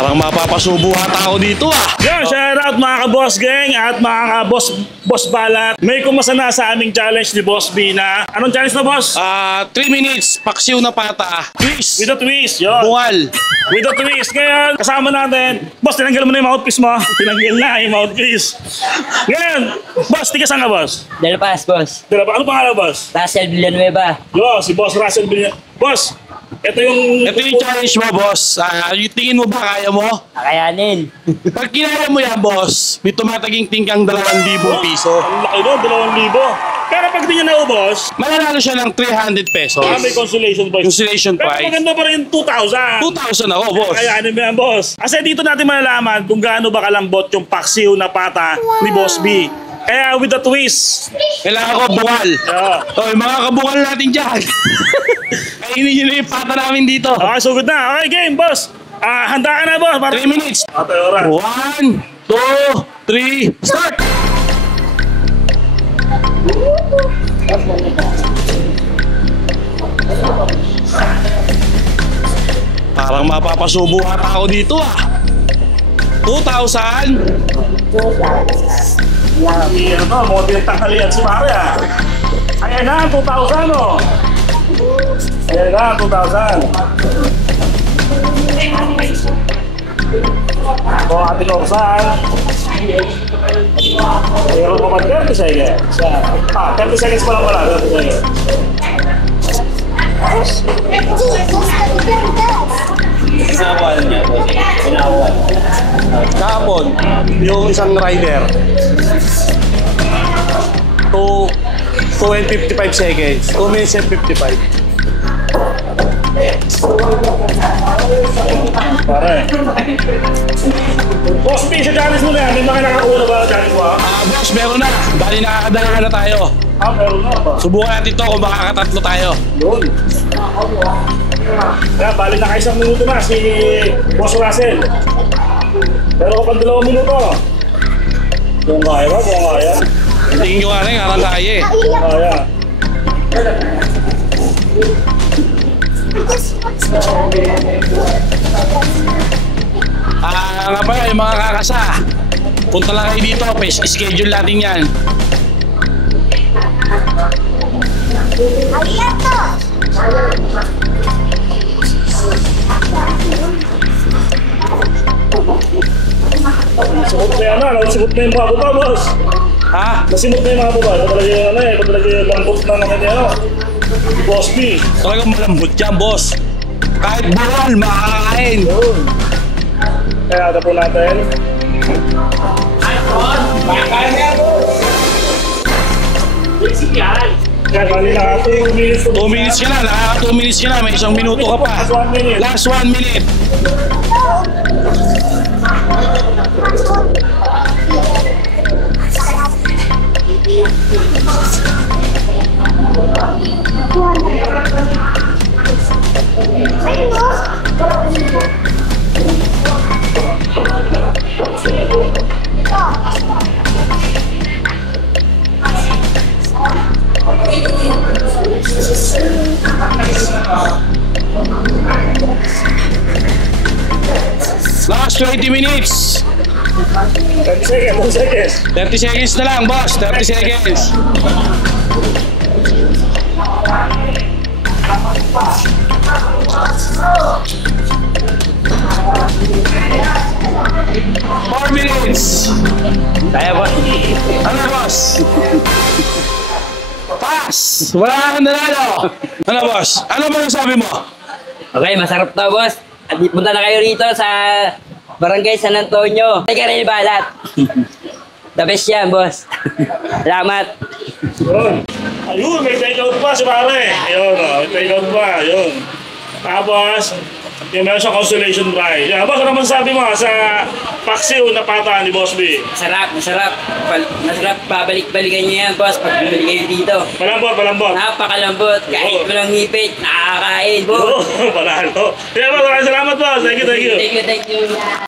Parang mapapasubo ata ako dito ah. Yan, shout out mga ka-boss gang at mga ka-boss balat. May kumasa na sa aming challenge ni Boss B na. Anong challenge na, boss? 3 minutes, paksiw na pata. Twist. With a twist, yun. Bungal. With a twist. Ngayon, kasama natin. Boss, tinanggal mo na yung mouthpiece mo. Tinanggal na yung mouthpiece. Ngayon, boss, tiga saan ka, boss? De La Paz, boss. Dala pa, ano pangalan, boss? Russell Villanueva. Yo, si Boss Russell Villanueva. Boss, ito yung challenge mo, boss. Yung tingin mo ba kaya mo? Kakayanin. Pag kinaya mo yan, boss, may tumataging tingkang 2,000 piso. Ang laki doon, 2,000. Pero pag di niya naubos, Mananalo siya ng 300 pesos. may consolation prize. Consolation Pero prize. maganda pa rin 2,000. 2,000 ako, boss. Kayanin mo yan, boss. Kasi dito natin malalaman kung gaano ba kalambot yung paksiw na pata ni Boss B. Kaya with the twist. Kailangan ko bungal. Yeah. Oy, mga kabungal natin dyan. Kainin nyo na yung pata namin dito. Okay, sugod na. Okay, game, boss. Handa ka na, boss. 3 minutes. Okay, oras. 1, 2, 3, start! Parang mapapasubo ata ako dito ah. 2,000. Ano, mga pinagtanghalian si Mare ah. Ayan na, 2,000 oh. Ayan na, 2,000. Ito ating Orsan. Meron ko man 30 seconds. 30 seconds pa lang pala. 30 seconds. Kahapon, yung isang rider. 2 and 55 seconds. 2 minutes and 55. Pare. Boss B, sa challenge mo na yan. May mga nakakuha ba sa challenge mo ha? Boss, meron na. Bali nakakadala na tayo. Meron na ba? Subukan natin to kung makakatatlo tayo. Yun. Kaya bali na kaisang minuto na si Boss Russell. Pero kapag 2 minuto, kung kaya ba? Kung kaya. Tingin ko nga rin, harang kaya eh. Kung kaya. Nga pala, yung mga kakasa. Punta lang kayo dito, schedule natin yan. Nasimot na yan na. Nasimot na yung mga baba, boss. Ha? Nasimot na yung mga baba. Ito talaga yung ano eh. Ito talaga yung lambot na naman yan. Boss B. Talagang malambot yan, boss. Kahit bawal, makakain. Yun. Kaya ito po natin. Kaya bali na 2 minutes. 2 minutes ka na, nakaka 2 minutes ka na, may 1 minuto ka pa. Last 1 minute. Last 1 minute. Last 20 minutes. 30 seconds, 30 seconds. 30 seconds na lang, boss. 30 seconds. Four minutes. Kaya, boss. Ano, boss? Pass! Wala kang nanalo. Ano, boss? Ano ba yung sabi mo? Okay, masarap to, boss. At punta na kayo rito sa Barangay San Antonio. Ay, Karel Balat. The best yan, boss. Salamat. Yun. Ayun, may take out pa si pare. Ayun, may take out pa. Ayun. Tapos, yung meron siya consolation prize. Yeah, boss, ano man sabi mo sa paksiw na pata ni Boss B? Masarap, masarap. Masarap, babalik-balikan niyo yan, boss, pag bumili kayo dito. Palambot, palambot. Napakalambot. Kahit walang ngipit, nakakain, boss. Oo, panalo. Kaya boss, maraming salamat boss. Thank you, thank you. Thank you, thank you.